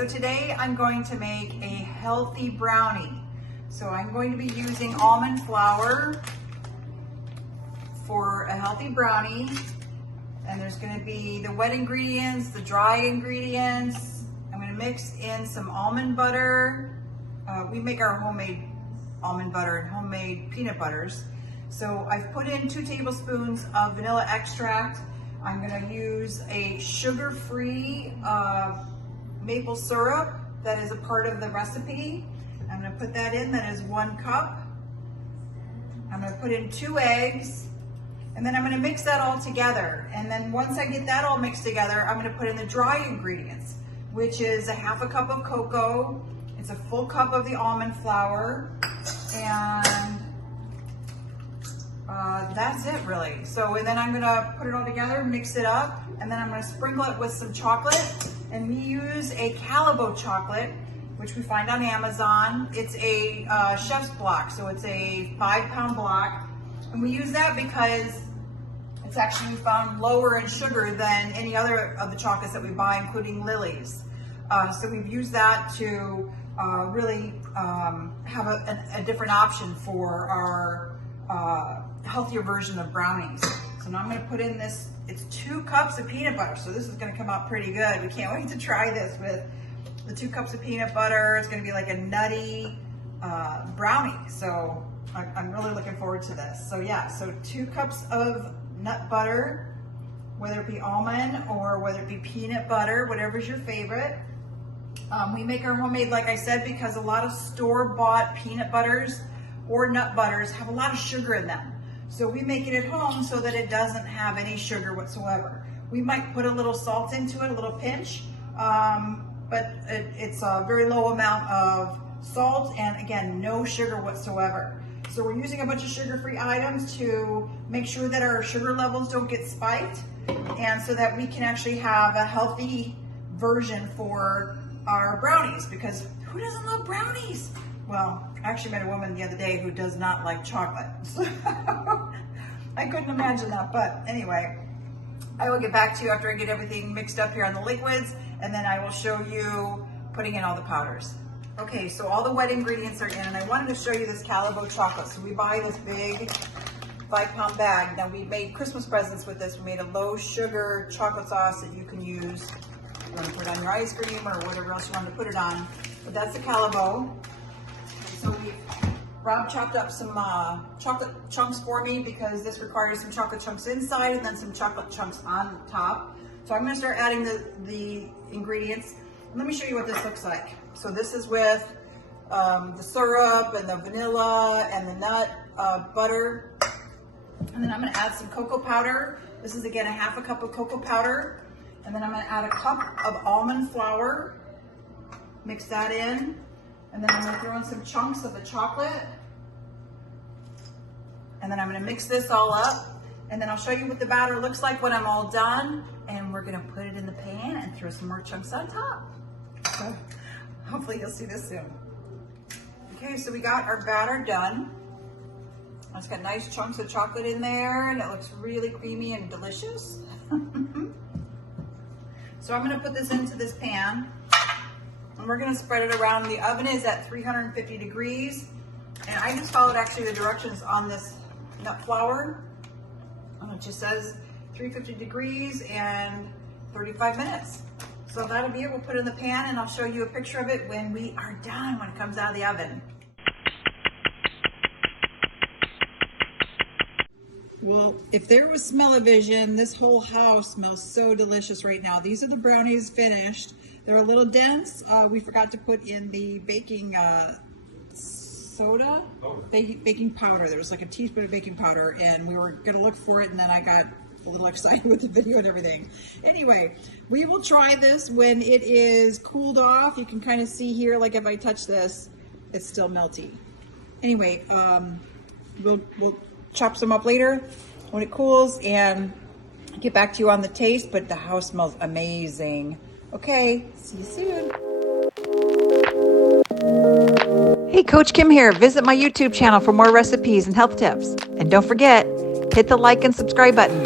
so today I'm going to make a healthy brownie. So I'm going to be using almond flour for a healthy brownie. And there's going to be the wet ingredients, the dry ingredients. I'm going to mix in some almond butter. We make our homemade almond butter and homemade peanut butters. So I've put in 2 tablespoons of vanilla extract. I'm going to use a sugar-free maple syrup that is a part of the recipe. I'm going to put that in. That is 1 cup. I'm going to put in 2 eggs. And then I'm going to mix that all together. And then once I get that all mixed together, I'm going to put in the dry ingredients, which is a 1/2 cup of cocoa. It's a full cup of the almond flour. And that's it really. So and then I'm going to put it all together, mix it up, and then I'm going to sprinkle it with some chocolate. And we use a Calibo chocolate, which we find on Amazon. It's a chef's block, so it's a 5-pound block. And we use that because it's actually found lower in sugar than any other of the chocolates that we buy, including Lily's. So we've used that to really have a different option for our healthier version of brownies. So now I'm going to put in this, it's 2 cups of peanut butter. So this is going to come out pretty good. We can't wait to try this with the 2 cups of peanut butter. It's going to be like a nutty brownie. So I'm really looking forward to this. So yeah, so 2 cups of nut butter, whether it be almond or whether it be peanut butter, whatever's your favorite. We make our homemade, like I said, because a lot of store-bought peanut butters or nut butters have a lot of sugar in them. So we make it at home so that it doesn't have any sugar whatsoever. We might put a little salt into it, a little pinch, but it's a very low amount of salt and again, no sugar whatsoever. So we're using a bunch of sugar-free items to make sure that our sugar levels don't get spiked and so that we can actually have a healthy version for our brownies, because who doesn't love brownies? Well, I actually met a woman the other day who does not like chocolate. So I couldn't imagine that, but anyway, I will get back to you after I get everything mixed up here on the liquids, and then I will show you putting in all the powders. Okay, so all the wet ingredients are in, and I wanted to show you this Calibo chocolate. So we buy this big 5-pound bag. Now we made Christmas presents with this. We made a low sugar chocolate sauce that you can use. You want to put it on your ice cream or whatever else you want to put it on. But that's the Calibo. So Rob chopped up some chocolate chunks for me because this requires some chocolate chunks inside and then some chocolate chunks on top. So I'm going to start adding the ingredients. Let me show you what this looks like. So this is with the syrup and the vanilla and the nut butter. And then I'm going to add some cocoa powder. This is again a 1/2 cup of cocoa powder. And then I'm going to add a cup of almond flour. Mix that in. And then I'm going to throw in some chunks of the chocolate. And then I'm going to mix this all up. And then I'll show you what the batter looks like when I'm all done. And we're going to put it in the pan and throw some more chunks on top. So hopefully you'll see this soon. Okay, so we got our batter done. It's got nice chunks of chocolate in there and it looks really creamy and delicious. So I'm going to put this into this pan and we're going to spread it around. The oven is at 350 degrees and I just followed actually the directions on this nut flour. It just says 350 degrees and 35 minutes. So that'll be it. We'll put it in the pan and I'll show you a picture of it when we are done, when it comes out of the oven. Well, if there was smell-o-vision, this whole house smells so delicious right now. These are the brownies finished. They're a little dense. We forgot to put in the baking soda, baking powder. There was like a teaspoon of baking powder and we were gonna look for it and then I got a little excited with the video and everything. Anyway, we will try this when it is cooled off. You can kind of see here, like if I touch this, it's still melty. Anyway, we'll chop some up later when it cools and get back to you on the taste, but the house smells amazing. Okay, see you soon. Hey, Coach Kim here. Visit my YouTube channel for more recipes and health tips. And don't forget, hit the like and subscribe button.